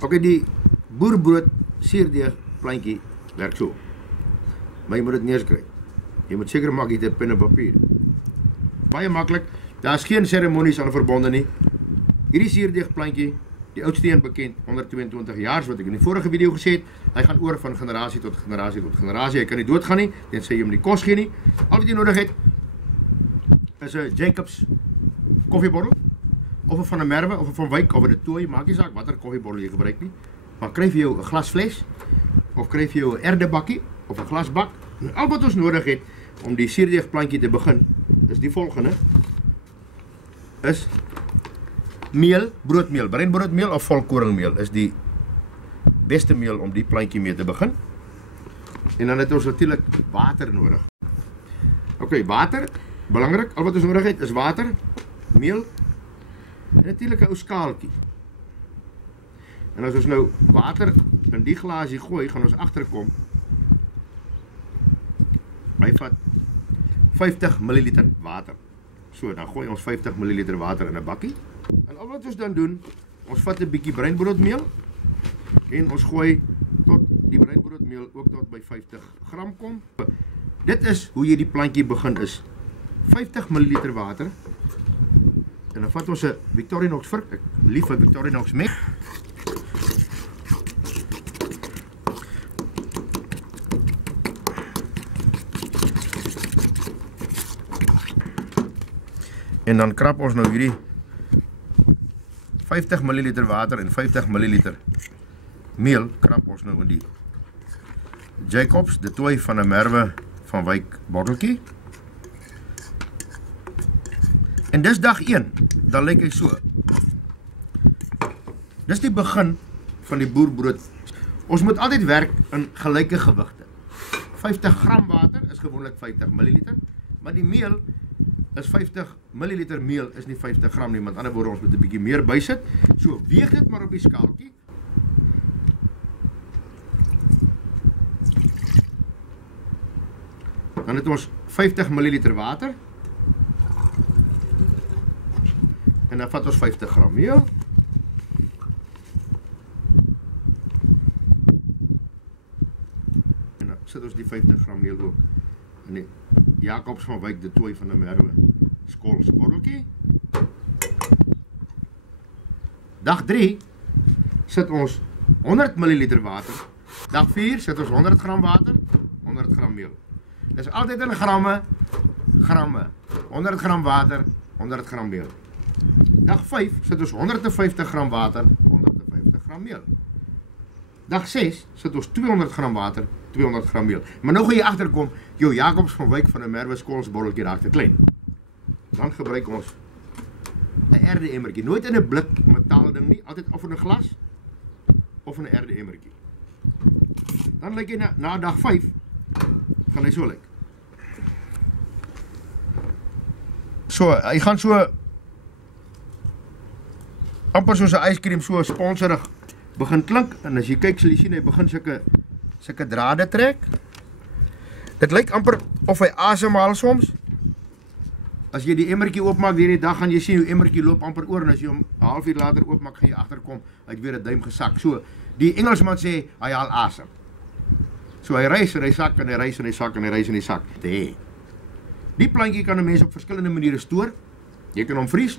Ok, die boerbrood suurdeeg plantjie werk so. Maar jy moet dit neerskryf. Jy moet seker maak jy het 'n pen en papier. Baie maklik. Daar is geen seremonies aan verbonde nie. Hierdie suurdeeg plantjie, die oudste een bekend, 122 jaar, wat ek in die vorige video gesê het, hy gaan oor van generasie tot generasie tot generasie. Hy kan nie doodgaan nie, tensy jy hom nie kos gee nie. Al wat jy nodig het is 'n Jacobs koffiebottel, of 'n Van der Merwe, of 'n Van Wyk, of 'n De Tooy, maak nie saak watter koffiebottel jy gebruik nie. Maar kry vir jou 'n glasfles, of kry vir jou 'n erdebakkie, of 'n glasbak. En al wat ons nodig het om die suurdeegplantjie te begin, is die volgende. Is meel, broodmeel, breinbroodmeel of volkoringmeel is die beste meel om die plantjie mee te begin. En dan het ons natuurlik water nodig. Ok, water, belangrik, al wat ons nodig het is water, meel en natuurlik 'n ou skaaltjie. En as ons nou water in die glasie gooi, gaan ons agterkom. Hy vat 50 ml water. So, dan gooi ons 50 ml water in 'n bakkie. En al wat ons dan doen, ons vat 'n bietjie breinbroodmeel en ons gooi tot die breinbroodmeel ook tot by 50 gram kom. Dit is hoe jy die plantjie begin is. 50 ml water. En dan vat ons 'n Victorinox vurk, ek lief vir Victorinox mes. En dan krap ons nou hierdie 50 ml water en 50 ml meel krap ons nou in die Jacobs, De Tooy, Van der Merwe, Van Wyk botteltjie. En dis dag 1, dan lyk hy so. Dis die begin van die boerbrood. Ons moet altyd werk in gelyke gewigte. 50 gram water is gewoonlik 50 ml, maar die meel is 50 ml meel is nie 50 gram nie, met ander woorde ons moet 'n bietjie meer bysit. So weeg dit maar op die skaaltjie. Dan het ons 50 ml water. En dan vat ons 50 gram meel. En dan sit ons die 50 gram meel ook in die Jacobs van Wyk, De Tooy, Van der Merwe skols botteltjie. Dag 3 sit ons 100 ml water. Dag 4 sit ons 100 gram water, 100 gram meel. Dis altyd in gramme. 100 gram water, 100 gram meel. Dag 5 sit ons 150 gram water, 150 gram meel. Dag 6 sit ons 200 gram water, 200 gram meel. Maar nou gaan jy agterkom, jou Jacobs van Wyk, Van der Merwe skols botteltjie raak te klein. Dan gebruik ons 'n erde emmertjie. Nooit in 'n blik metaal ding nie, altyd of in 'n glas of in 'n erde emmertjie. Dan lyk jy na dag 5 gaan hy so lyk. So, hy gaan so amper soos 'n yskriem, so sponsorig begin klink, en as jy kyk sal jy sien hy begin sulke drade trek. Dit lyk amper of hy asemhaal soms. As jy die emmertjie oopmaak hierdie dag, gaan jy sien hoe emmertjie loop amper oor, en as jy hom 'n halfuur later oopmaak, gaan jy agterkom hy het weer 'n duim gesak. So, die Engelsman sê hy haal asem. So hy reis en hy sak en hy reis en hy sak en hy reis en hy sak. Die plantjie kan 'n mens op verskillende maniere stoor. Jy kan hom vries.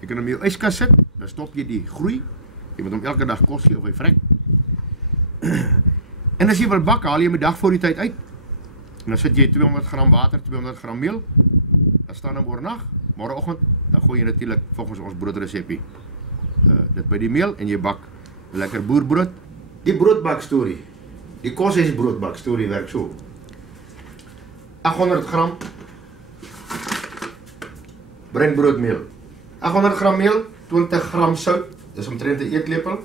Jy kan hom in jou yskas sit, dan stop jy die groei. Jy moet hom elke dag kos gee of hy vrek. En as jy wil bak, haal jy hom 'n dag voor die tyd uit. En dan sit jy 200 gram water, 200 gram meel. Dan staan hom oornag, môreoggend, dan gooi jy natuurlik volgens ons broodresepie dit by die meel en jy bak 'n lekker boerbrood. Die broodbak storie. Die koshuis broodbak storie werk so. 800 gram breinbroodmeel. 800 gram meel, 20 gram sout. Dis omtrent 'n eetlepel.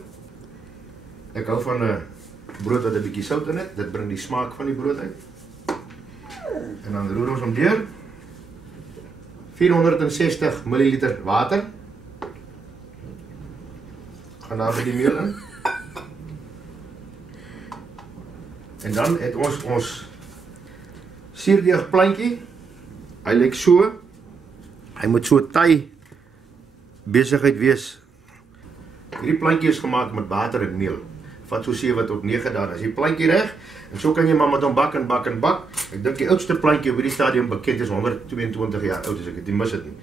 Ek hou van 'n brood wat 'n bietjie sout in het. Dit bring die smaak van die brood uit. En dan roer ons hom deur. 460 ml water. Gaan daar by die meel in. En dan het ons suurdeegplantjie. Hy lyk so. Hy moet so taai besigheid wees Hierdie plantjie is gemaak met water en meel. Vat so 7 tot 9 dae. As die plantjie reg, en so kan jy maar met hom bak en bak en bak. Ek dink die oudste plantjie op hierdie stadium bekend is 122 jaar oud, as ek dit nie mis het nie.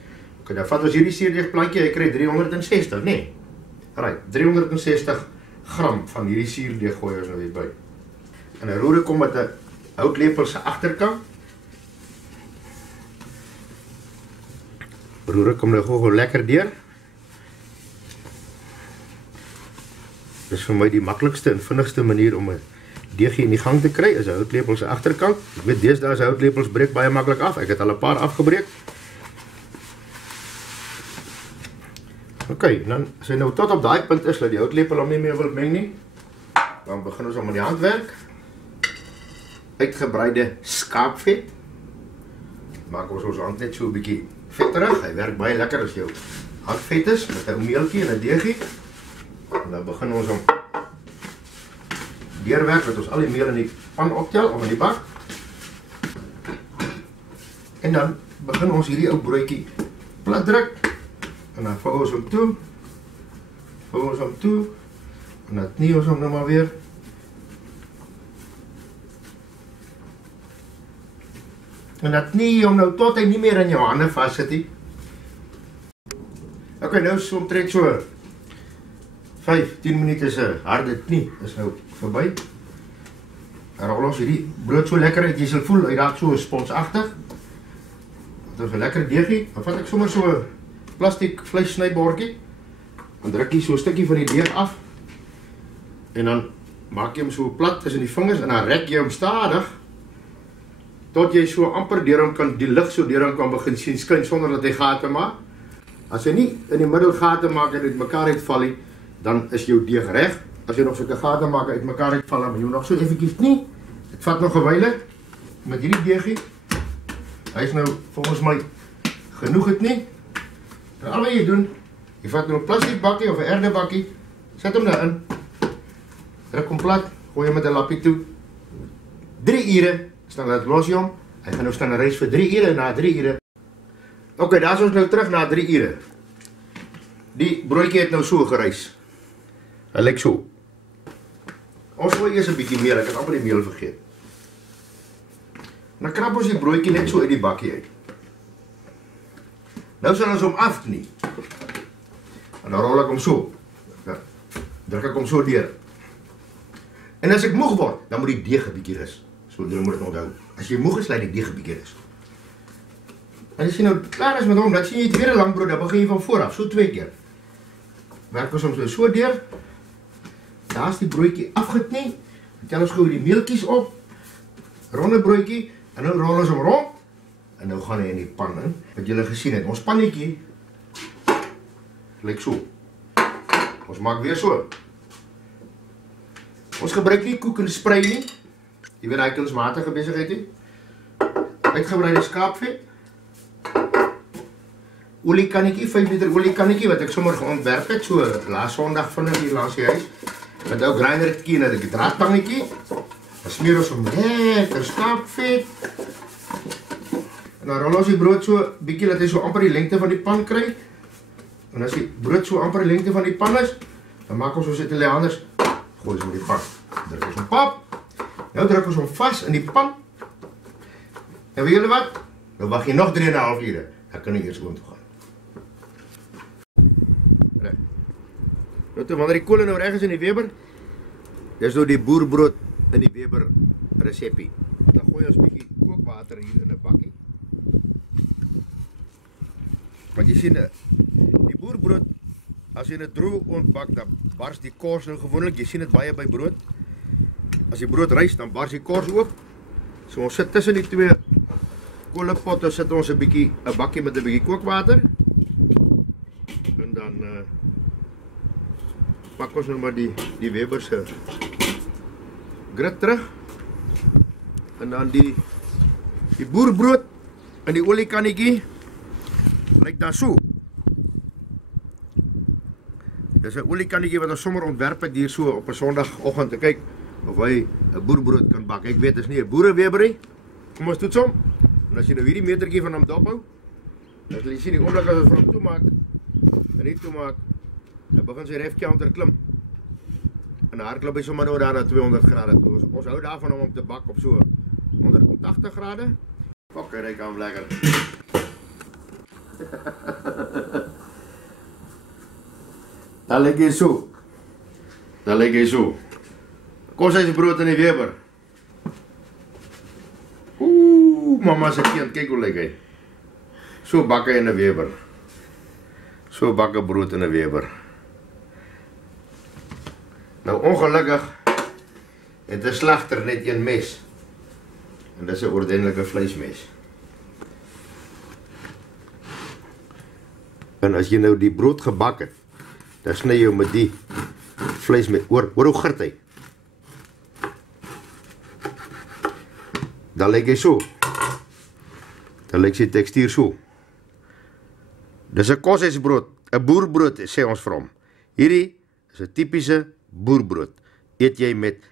Okay, dan vat ons hierdie suurdeeg plantjie, hy kry 360, nee. Right, 360 gram van hierdie suurdeeg gooi ons nou hier by. En 'n roer kom met 'n houtlepel se agterkant. Roer kom nou gou lekker deur. Dis vir my die maklikste en vinnigste manier om 'n deegie in die gang te kry, is 'n houtlepel se agterkant. Ek weet deesdae is houtlepels breek baie maklik af. Ek het al 'n paar afgebreek. Okay, dan as hy nou tot op daai punt is dat die houtlepel hom nie meer wil meng nie, dan begin ons om met die handwerk. Uitgebreide skaapvet. Maak ons hand net so 'n bietjie vetterig. Hy werk baie lekker as jou handvet is met 'n meeltjie en 'n deegie. En dan begin ons om deurwerk dat ons al die meel in die pan optel of in die bak. En dan begin ons hierdie ou broodjie plat druk. En dan vou ons hom toe. Vou ons hom toe. En dan knie ons hom nou maar weer. En dan knie jy hom nou tot hy nie meer in jou hande vassit nie. Okay, nou so omtrent so 5-10 minute se harde knie is nou verby. En rol ons hierdie brood so lekker uit, jy sal voel, hy raak so sponsagtig. Dit is 'n lekker deegie. Dan vat ek sommer so 'n plastiek vleissnybordjie. Dan druk jy so 'n stukkie van die deeg af. En dan maak jy hom so plat tussen die vingers en dan rek jy hom stadig tot jy so amper deur hom kan die lig so deur hom kan begin sien skyn sonder dat hy gate maak. As jy nie in die middel gate maak en dit mekaar uitval nie, dan is jou deeg reg. As jy nog sulke gate maak uit mekaar uitval, dan moet jy nog so effekies nie. Dit vat nog 'n wyle met hierdie deegie. Hy is nou volgens my genoeg het nie. En al wat jy doen, jy vat nou 'n plastiek bakkie of 'n erde bakkie, sit hom daarin. Druk hom plat, gooi hom met 'n lappie toe. 3 ure, dan laat los jy hom. Hy gaan nou staan en rys vir 3 ure en na 3 ure. Okay, daar is ons nou terug na 3 ure. Die broodjie het nou so gerys. Hy lyk so. Ons gooi eers 'n bietjie meel, ek het amper die meel vergeet. Dan krap ons die broodjie net so uit die bakkie uit. Nou sal ons hom afknie. En dan rol ek hom so. Ja, druk ek hom so deur. En as ek moeg word, dan moet die deeg 'n bietjie rus. So jy moet dit onthou. As jy moeg is, laat die deeg 'n bietjie rus. En as jy nou klaar is met hom, dan sien jy tweede langbrood, dan begin jy van voor af, so 2 keer. Werk ons hom so deur. Daar is die broodjie afgeknie. Tel ons gou die meeltjies op. Ronde broodjie en nou rol ons hom rond. En nou gaan hy in die pan in. Wat julle gesien het, ons pannetjie lyk so. Ons maak weer so. Ons gebruik nie koek en sprei nie. Jy weet, hy kunsmatige besigheid nie. Uitgebreide skaapvet. Oliekannetjie, 5 liter oliekannetjie wat ek sommer geontwerp het, so laas Sondag vinnig hier langs die huis. Met ou grindertjie en 'n draadpangetjie. Dan smeer ons hom lekker skaapvet. En dan rol ons die brood so bietjie dat hy so amper die lengte van die pan kry. En as die brood so amper die lengte van die pan is, dan maak ons dit anders. Gooi ons hom in die pan. Druk ons hom pap. Nou druk ons hom vas in die pan. En weet julle wat? Nou wag jy nog 3,5 ure. Dan kan jy eers oond toe gaan. Nou toe, wanneer die kool nou reg is in die Weber, dis nou die boerbrood in die Weber resepie. Dan gooi ons 'n bietjie kookwater hier in 'n bakkie. Want jy sien, die boerbrood, as jy dit droog ontbak, dan bars die kors nou gewoonlik. Jy sien dit baie by brood. As die brood rys, dan bars die kors oop. So ons sit tussen die 2 koolpotte, sit ons 'n bakkie met 'n bietjie kookwater. En dan pak ons nou maar die Weber se grit terug. En dan die boerbrood in die oliekannetjie lyk dan so. Dis 'n oliekannetjie wat ons sommer ontwerp het hier so op 'n Sondagoggend te kyk of hy 'n boerbrood kan bak. Ek weet dit is nie 'n boereweber nie. Kom ons toets hom. En as jy nou hierdie metertjie van hom dophou, dan sal jy sien die oomblik as ons van hom toemaak en hier toemaak, Hy begin sy ref counter klim. En hardloop hy sommer nou daar na 200 grade toe. Ons hou daarvan om te bak op so 180 grade. Fok, hy ryk aan lekker. Dan lyk hy so. Dan lyk hy so. Koshuisbrood in die Weber. Mama se kind, kyk hoe lyk hy. So bak hy in 'n Weber. So bak 'n brood in 'n Weber. Nou ongelukkig het 'n slagter net een mes. En dis 'n ordentlike vleismes. En as jy nou die brood gebak het, dan sny jy met die vleismes. Hoor hoe gurt hy. Dan lyk hy so. Dan lyk sy tekstuur so. Dis 'n koshuisbrood, 'n boerbrood sê ons vir hom. Hierdie is 'n tipiese boerbrood. Eet jy met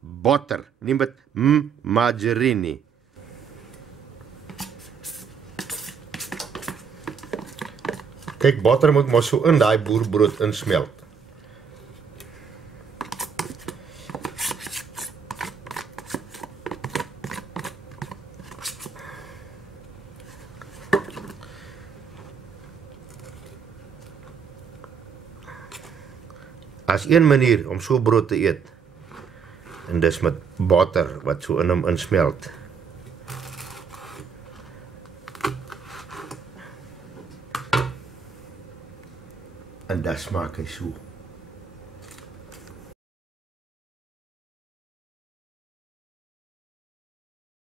botter, nie met margarine nie. Kyk, botter moet maar so in daai boerbrood insmelt. As een manier om so brood te eet, en dis met botter wat so in hom insmelt. En dat smaak hy so.